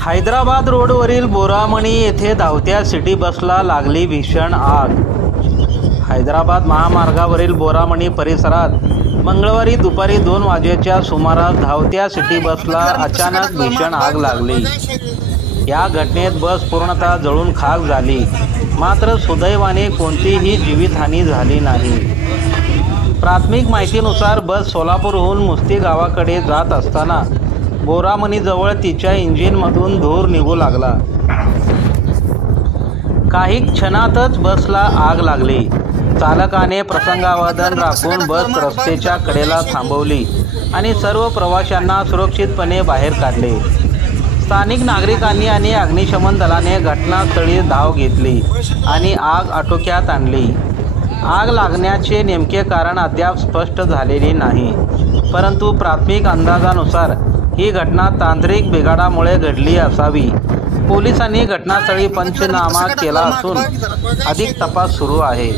हैदराबाद रोडवरील बोरामणी येथे धावत्या सिटी बसला लागली भीषण आग. हैदराबाद महामार्गावरील बोरामणी परिसरात मंगळवारी दुपारी दोन वाजेच्या सुमारास धावत्या सिटी बसला अचानक भीषण आग लागली. या घटनेत बस पूर्णतः जळून खाक झाली. मात्र सुदैवाने कोणतीही जीवितहानी झाली नाही. प्राथमिक माहितीनुसार बस सोलापूरहून मुस्ती गावाकडे जात असताना बोरामणीजवळ तिच्या इंजिनमधून धूर निघू लागला. काही क्षणातच बसला आग लागली. चालकाने प्रसंगावधान राखून बस रस्त्याच्या कडेला थांबवली आणि सर्व प्रवाशांना सुरक्षितपणे बाहेर काढले. स्थानिक नागरिकांनी आणि अग्निशमन दलाने घटनास्थळी धाव घेतली आणि आग आटोक्यात आणली. आग लागण्याचे नेमके कारण अद्याप स्पष्ट झालेले नाही परंतु प्राथमिक अंदाजानुसार ही घटना तांत्रिक बिघाडामुळे घडली असावी. पोलिसांनी घटनास्थळी पंचनामा केला असून अधिक तपास सुरू आहे.